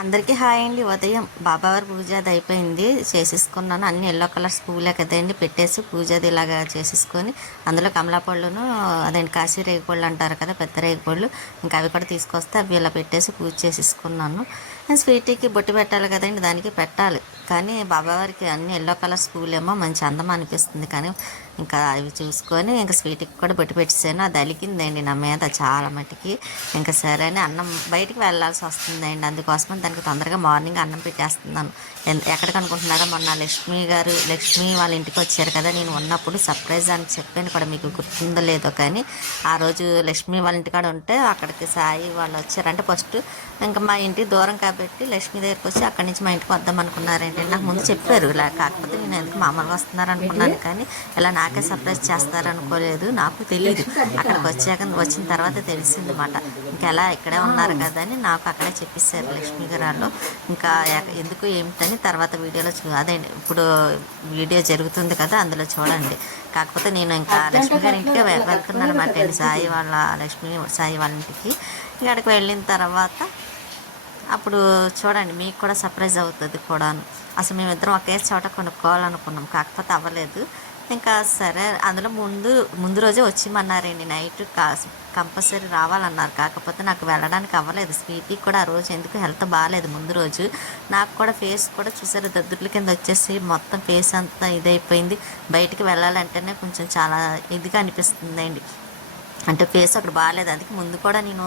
అందరికీ హాయ్ అండి. ఉదయం బాబావారి పూజ అది అయిపోయింది. చేసేసుకున్నాను. అన్ని ఎల్లో కలర్ పువ్వులే కదండి పెట్టేసి పూజ అది ఇలాగా చేసేసుకొని అందులో కమలాపళ్ళును అదేంటి కాశీ రేగిపళ్ళు అంటారు కదా పెద్ద రేగిపళ్ళు ఇంకా అవి కూడా తీసుకొస్తే అవి ఇలా పెట్టేసి పూజ చేసేసుకున్నాను. స్వీట్కి స్వీటీకి బొట్టు పెట్టాలి కదండి దానికి పెట్టాలి. కానీ బాబావారికి అన్ని ఎల్లో కలర్స్ ఏమో మంచి అందం అనిపిస్తుంది కానీ ఇంకా అవి చూసుకొని ఇంకా స్వీట్కి కూడా పెట్టి పెట్టేసాను. అది అలిగిందండి నా మీద చాలా మటుకి. ఇంకా సరే అని అన్నం బయటికి వెళ్ళాల్సి వస్తుందండి. అందుకోసం దానికి తొందరగా మార్నింగ్ అన్నం పెట్టేస్తున్నాను. ఎన్- ఎక్కడికి అనుకుంటున్నారో మొన్న లక్ష్మి గారు లక్ష్మి వాళ్ళ ఇంటికి వచ్చారు కదా నేను ఉన్నప్పుడు సర్ప్రైజ్ అని చెప్పాను కూడా మీకు గుర్తుందో లేదో కానీ ఆ రోజు లక్ష్మి వాళ్ళ ఇంటికాడ ఉంటే అక్కడికి సాయి వాళ్ళు వచ్చారంటే ఫస్ట్ ఇంకా మా ఇంటికి దూరం కాబట్టి లక్ష్మి దగ్గరికి వచ్చి అక్కడి నుంచి మా ఇంటికి వద్దాం అనుకున్నారండి. నాకు ముందు చెప్పారు ఇలా కాకపోతే నేను ఎందుకు మామూలుగా వస్తున్నారు అనుకున్నాను కానీ ఇలా నాకే సర్ప్రైజ్ చేస్తారు అనుకోలేదు నాకు తెలియదు అక్కడికి వచ్చాక వచ్చిన తర్వాత తెలిసింది అనమాట ఇంకా ఎలా ఇక్కడే ఉన్నారు కదా అని నాకు అక్కడే చెప్పేశారు లక్ష్మి గారు. ఇంకా ఎందుకు ఏమిటని తర్వాత వీడియోలో చూ అదే ఇప్పుడు వీడియో జరుగుతుంది కదా అందులో చూడండి. కాకపోతే నేను ఇంకా లక్ష్మి గారి ఇంటికే వెళ్తున్నాను అనమాట సాయి వాళ్ళ లక్ష్మి సాయి వాళ్ళ ఇంటికి. ఇంకా అక్కడికి వెళ్ళిన తర్వాత అప్పుడు చూడండి మీకు కూడా సర్ప్రైజ్ అవుతుంది కూడాను. అసలు మేమిద్దరం ఒకే చోట కొనుక్కోవాలనుకున్నాం కాకపోతే అవ్వలేదు. ఇంకా సరే అందులో ముందు ముందు రోజే వచ్చిమన్నారండి నైట్ కా కంపల్సరీ రావాలన్నారు. కాకపోతే నాకు వెళ్ళడానికి అవ్వలేదు. స్వీటీకి కూడా ఆ రోజు ఎందుకు హెల్త్ బాగాలేదు ముందు రోజు. నాకు కూడా ఫేస్ కూడా చూసారు దద్దుర్ల కింద వచ్చేసి మొత్తం ఫేస్ అంతా ఇదైపోయింది. బయటికి వెళ్ళాలంటేనే కొంచెం చాలా ఇదిగా అనిపిస్తుందండి. అంటే ఫేస్ అక్కడ బాగాలేదు అందుకే ముందు కూడా నేను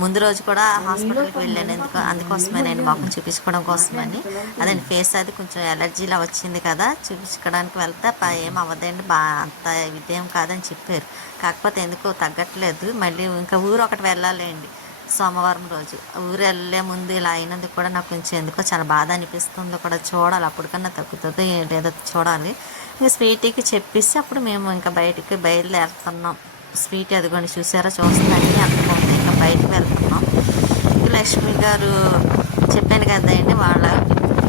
ముందు రోజు కూడా హాస్పిటల్కి వెళ్ళాను ఎందుకు అందుకోసమే నేను మొఖం చూపించుకోవడం కోసమని అదే ఫేస్ అది కొంచెం ఎలర్జీలా వచ్చింది కదా చూపించుకోవడానికి వెళ్తే పా ఏం అవ్వదండి బా అంత ఇదేం కాదని చెప్పారు. కాకపోతే ఎందుకో తగ్గట్లేదు మళ్ళీ ఇంకా ఊరు ఒకటి వెళ్ళాలండి సోమవారం రోజు. ఊరు వెళ్ళే ముందు ఇలా అయినందుకు కూడా నాకు కొంచెం ఎందుకో చాలా బాధ అనిపిస్తుందో కూడా చూడాలి అప్పటికన్నా తగ్గుతుందో లేదో చూడాలి. ఇంకా స్వీటీకి చెప్పేసి అప్పుడు మేము ఇంకా బయటికి బయలుదేరుతున్నాం. స్వీట్ అదిగోండి చూసారా చూస్తుందండి అనుకుంటున్నాం బయటకు వెళ్తున్నాం. లక్ష్మి గారు చెప్పాను కదండి వాళ్ళ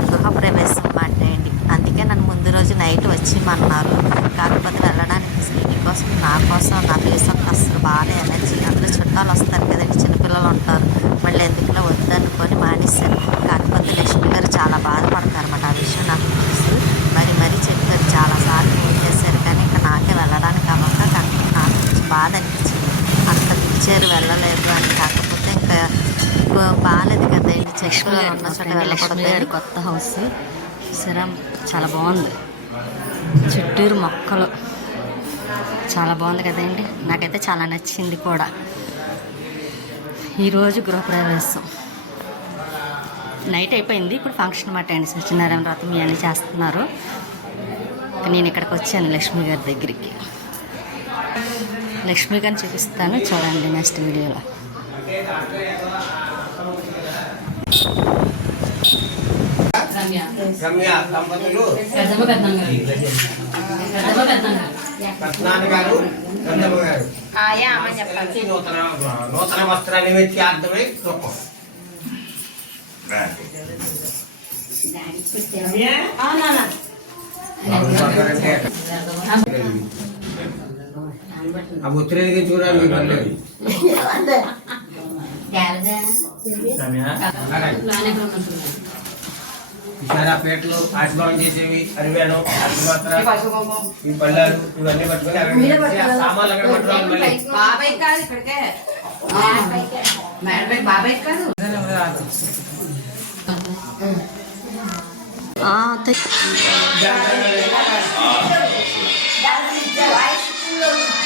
గృహప్రవేశం మాట అండి అందుకే నన్ను ముందు రోజు నైట్ వచ్చిమన్నారు కాకపోతే వెళ్ళడానికి స్వీటీ కోసం నా కోసం నా ఫేస్ అంతా అసలు బాగా ఎనర్జీ అందులో చుట్టాలు వస్తారు కదండి చిన్నపిల్లలు ఉంటారు మళ్ళీ ఎందుకులో వద్దనుకొని మానేశాను కాకపోతే లక్ష్మి గారు చాలా బాధపడతారు అన్నమాట ఆ విషయం నాకు తెలుసు మరి మరీ చెప్పారు చాలాసార్లు ఫోన్ చేశారు కానీ ఇంకా నాకే వెళ్ళడానికి అవ్వక కాకపోతే నాకు కొంచెం బాధ అనిపించింది పిలిచారు వెళ్ళలేదు అని. కాకపోతే ఇంకా బాగాలేదు కదండి చెట్లు ఉన్న చోట లక్ష్మి గారి వెళ్ళకూడదు కొత్త హౌస్. చూసారా చాలా బాగుంది. చుట్టూరు మొక్కలు. చాలా బాగుంది కదండి. నాకైతే చాలా నచ్చింది కూడా. ఈరోజు గృహప్రవేశం. నైట్ అయిపోయింది. ఇప్పుడు ఫంక్షన్ మాట అండి. సత్యనారాయణ వ్రతం ఇవన్నీ చేస్తున్నారు. నేను ఇక్కడికి వచ్చాను లక్ష్మి గారి దగ్గరికి. లక్ష్మి గారిని చూపిస్తాను. చూడండి నెక్స్ట్ వీడియోలో. దంపతులు. రత్నాని గారు చంద్రబాబు గారు. కలిసి నూతన నూతన వస్త్ర నిమిత్యార్థమై దుఃఖం ఆ ముత్రేదికి చూడాలి పర్లేదు ఈసారి ఆ పేటలు ఆశీర్వాదం చేసేవి అరివేణం అరిమాత్ర ఈ పళ్ళాలు ఇవన్నీ పట్టుకొని అవి ఆ సామాన్లు అక్కడ పట్టుకోవాలి మళ్ళీ బాబాయ్ కాదు ఇక్కడికే మేడం బాబాయ్ కాదు ఆ,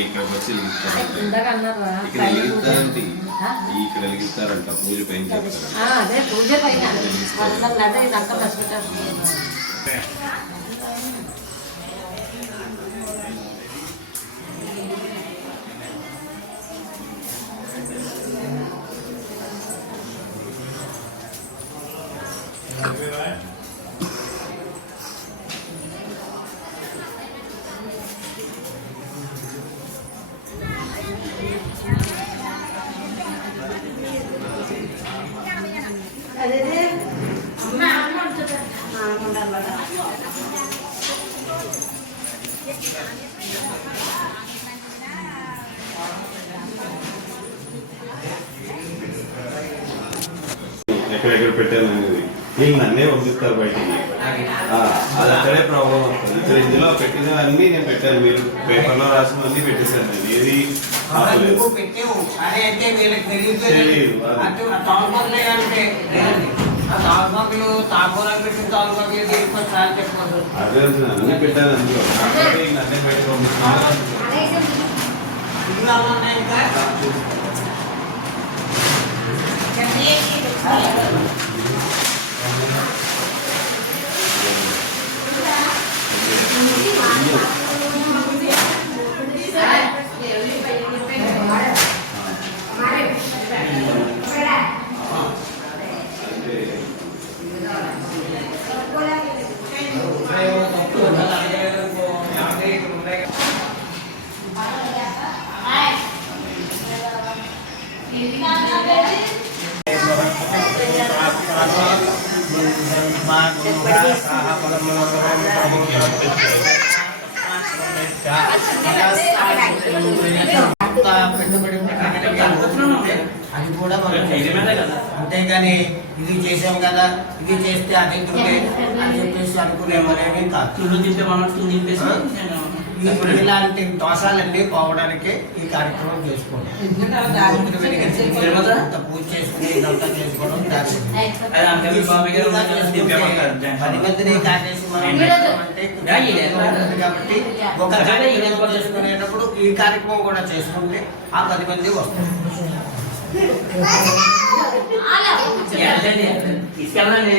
ఇక్కడ వచ్చి వెలిగిస్తారు. ఇక్కడ వెలిగిస్తారంటే పూజ పైన చేస్తారు అదే పూజ పైన అదే ఇదంతా మర్చిపెట్టారు ఎక్కడెక్కడ పెట్టాను అనేది. వీళ్ళు నన్నే పంపిస్తారు బయటికి ఆ, అది అక్కడే ప్రాబ్లం వస్తుంది. ఇక్కడ ఇందులో పెట్టినవన్నీ నేను పెట్టాను. మీరు పేపర్లో రాసినవన్నీ పెట్టేశాను. నేను ఏది ఆపలేదు. నువ్వు పెట్టావు? అదే అంటే వీళ్ళకి తెలియదు తెలియదు, అది. అటు ఆ 你去来一 పెట్టుబడి అది కూడా మనం అంతేగాని ఇది చేసాం కదా ఇది చేస్తే అది ఎందుకులే అని చెప్పేసి అనుకునేమనేమి కాదు. తుళ్ళు తింటే మనం తుళ్ళు ఇలాంటి దోషాలన్నీ పోవడానికి ఈ కార్యక్రమం చేసుకోండి. పూజ చేసుకుని ఇదంతా చేసుకోవడం పది మందిని కాబట్టి ఒక కార్యక్రమం చేసుకునేటప్పుడు ఈ కార్యక్రమం కూడా చేసుకుంటే ఆ పది మంది వస్తారు. తీసుకెళ్ళండి.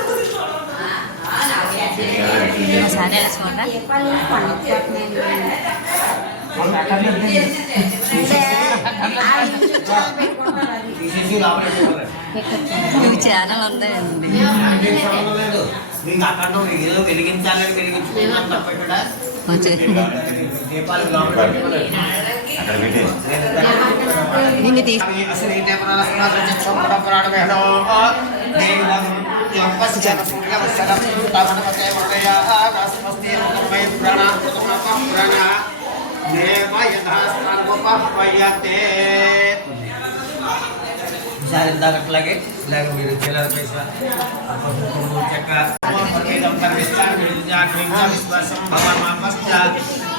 ఒకసారి వేసుకోండి. ఇవి ఛానల్ ఉన్నాయండి వెలిగించాలని పెట్టే దీన్ని అశ్రీతే ప్రాణస్నాథచక్షం పరపురాణమేహనో ఈసారి ఇలాగ మీరు కీలర పేస చెక్క విశ్వాసం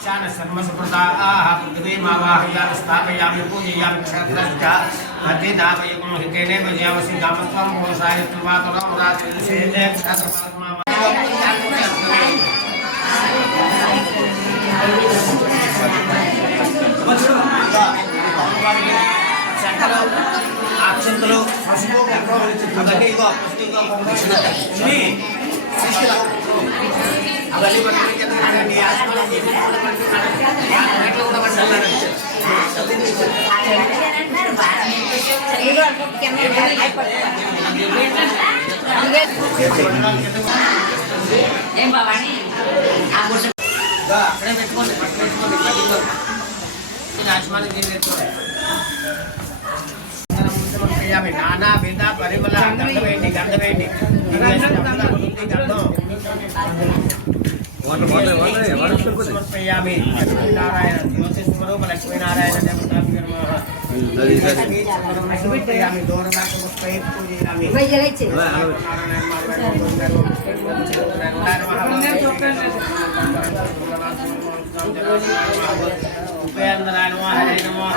జీ గంగేది మాయ శరీరాన్ని దక్షిణ ఏకపది ద్విమాది సాచతుష్పదాస్తావతి నవాపతే स्थापयामि पूजयामि क्षत्रश्च अतिदापयुगं हितेने भजयामसि गामत्वं भोसायत्वमातुरं रात्रिविशेषे क्षत्रपरमाम శంకలు అక్షంతలు పసుపు అవన్నీ ఇగో పసుపు ఇగో ఇవి ఆ అక్కడే పెట్టుకోండి. పెట్టుకోండి పెట్టుకోండి నానా విధ పరిమళ గంధ వేయండి గంధ వేయండి గంధం समर्पयामि लक्ष्मीनारायण शिवस्य स्वरूप लक्ष्मीनारायण देवतां कुर्मः समर्पयामि दोरदाकपुष्पैः पूजयामि उपेन्द्राय नमः हरे नमः